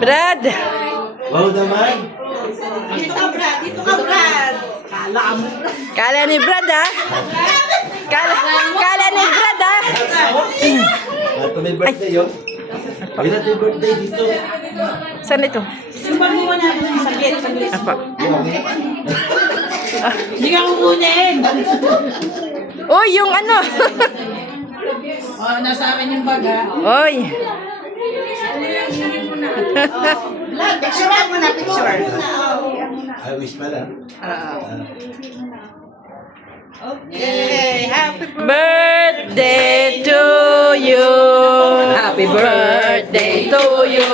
Brad! Wow naman. Dito ka, Brad. Dito ka, Brad. Kala ni Brad, ha? Kala ni Brad, ha? Ito may birthday yun. Ayun natin yung birthday dito. Saan ito? Sumbang mo na ako ng saglit. Apa? Hindi ka kukunin. Uy, yung ano? Nasa akin yung baga. Uy! Picture mo na, picture. I wish pala. Yay! Happy Birthday to you. Happy birthday to you.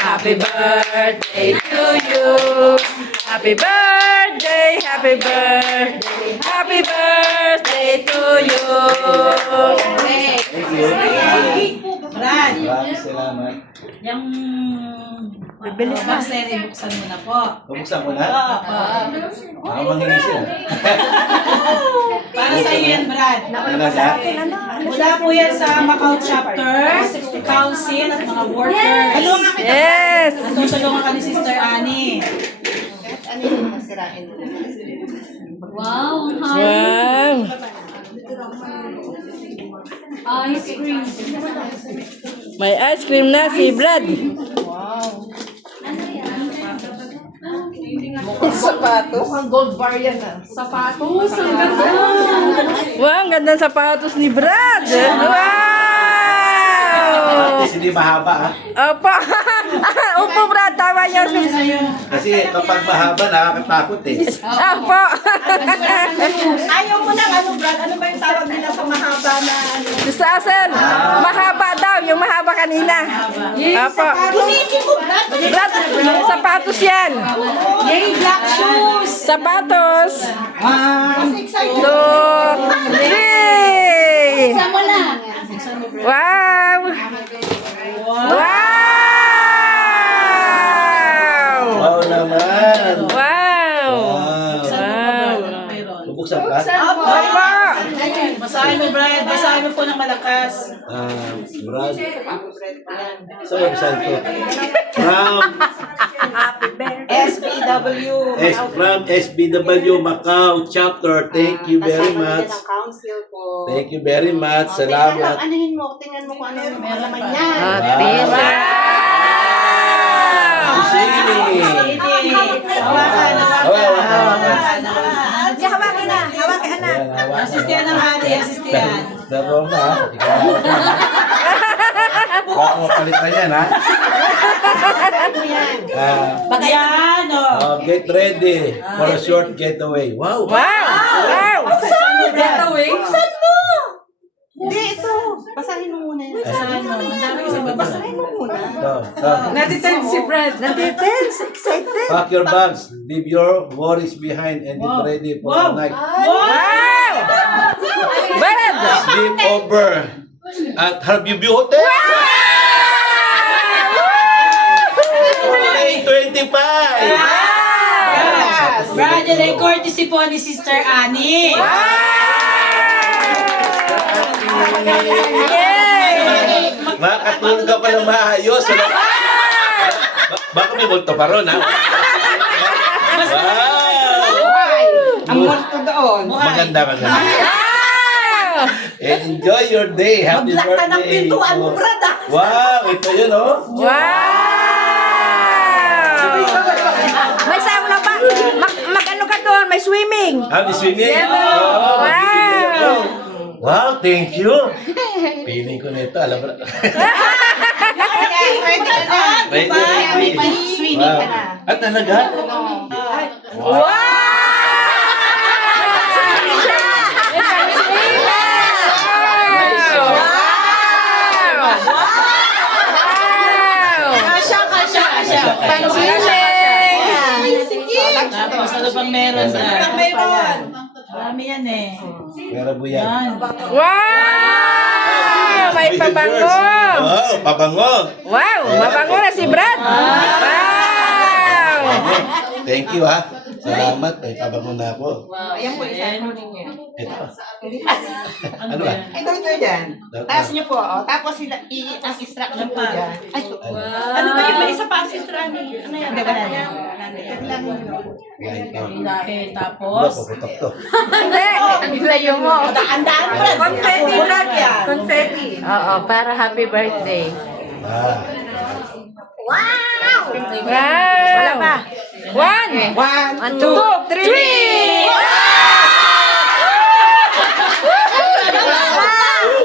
Happy birthday to you. Happy birthday, happy birthday, happy birthday to you. Brad, Maraming salamat. yung Bibili ka. Marcel, buksan mo na po. Bumuksan mo na. Baka mangingi siya. Para sa iyo yan, Brad. Talaga? Mula po yan sa Macau Chapter, Council at mga workers. Yes! Tutulungan ka ni Sister Annie. Wow! Ice cream. May ice cream na si Brad. Sapatos. Ang ganda. Wow, ang ganda ng sapatos ni Brad. Wow! Kasi hindi mahaba ha. Opo. Opo, Brad. Tama yun. Kasi kapag mahaba, nakakatakot eh. Opo. Ayaw mo na, ano, Brad? Ano ba yung tawag nila sa mahaba na ano? Sa Asel, mahaba daw. Yung mahaba kanina. Opo. Ulitin mo, Brad. Brad, sapatos yan. Yay, black shoes. Sapatos. Excited. 2, 3. Sama na. Wow! Wow! Wow naman. Wow! Wow. Mayroon. Bubuksan ka? Opo! Basahin mo, Brad. Basahin mo po ng malakas. Brad. Sa website ko. From SPW. from SBW Macau chapter. Thank you very much. Ng council po. Thank you very much. Salamat. Anuhin mo, tingnan mo kung ano yung laman niya. T-shirt. Hawakan. Hawakan na. Hawakan na. Asistiyan ng Annie. Asistiyan. Darong na ha. Ikaw na. Baka mapalitan yan ha. Yan, o. Get ready for a short getaway. Wow. Wow! Wow! Getaway? Hindi, ito. Basahin mo muna yun. Basahin mo. Ang dami kasi Basahin mo muna. Natitense si Brad. Natitense. Excited. Pack your bags. Leave your worries behind and get ready for the night. Wow! Brad! Sleep over at Harvey View Hotel. May 25. Brad, yan ay courtesy po ni Sister Annie. Yay! Makakatulog ka pala maayos. Baka may multo pa ron, ha? Wow! Ang multo doon. Maganda. Wow! And enjoy your day. Happy Maglak ka ng birthday. pintuan mo, Brad, ah. Wow! Ito yun, oh. Wow! May sayo na ba? Mag-ano ka doon? May swimming. May swimming? Wow! May swimming ako. Wow, thank you. Piling ko nito, alam mo na. Ready. Swimming ka na. At talaga? Wow! Kasya. Tapos ano pang meron, Brad? Ano pang meron? Marami yan eh. Meron po yan. Yan. Wow! May pabango! Wow, pabango. Wow! Mabango na si Brad! Wow! Thank you, ha. Salamat, may pabango na ako. Ayan po, isa po ninyo. Ito. Ano ba? Ito dyan. Taas niyo po, oh. Tapos ang instruction po dyan. Ay, so, Ano ba yung may isa pa si Strani? Ano yan? hindi, wala na. Kailangan nyo. Yan, ito. Okay, Wala, tapos? puputok to. Hindi. Ilayo mo. Daan-daan mo. Confetti vlog yan. Confetti. Oo, para happy birthday. Ah. Wow! Wala pa. 1, 1, 2, 3!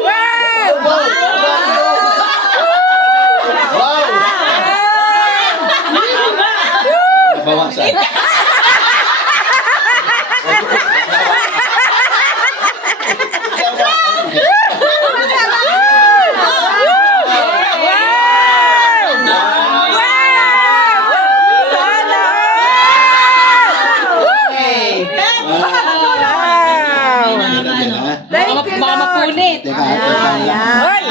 Wow! Bawasan. Thank you, Baka Lord. mapunit. Teka, teka. Hoy!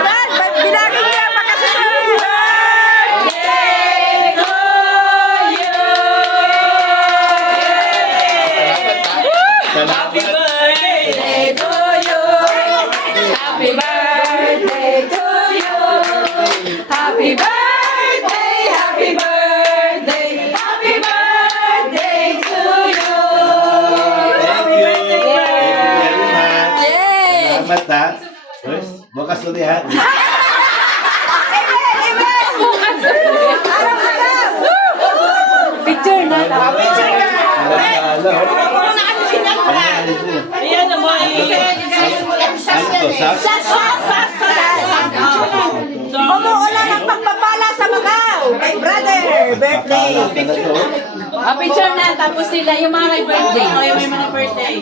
Brad, bilangin niya makasusunod. Salamat. Birthday to you. Happy birthday to you. Happy birthday, happy birthday, happy birthday to you. Thank you. Thank you very much. Yay! Salamat ha. Uy, bukas ulit ha. Picture na. Ayan na ba? Ano to, sas? Umuulan ang pagpapala sa Macau. Kay brother, birthday. Ano to? Picture na, tapos sila yung mga may birthday. Yung may mga birthday.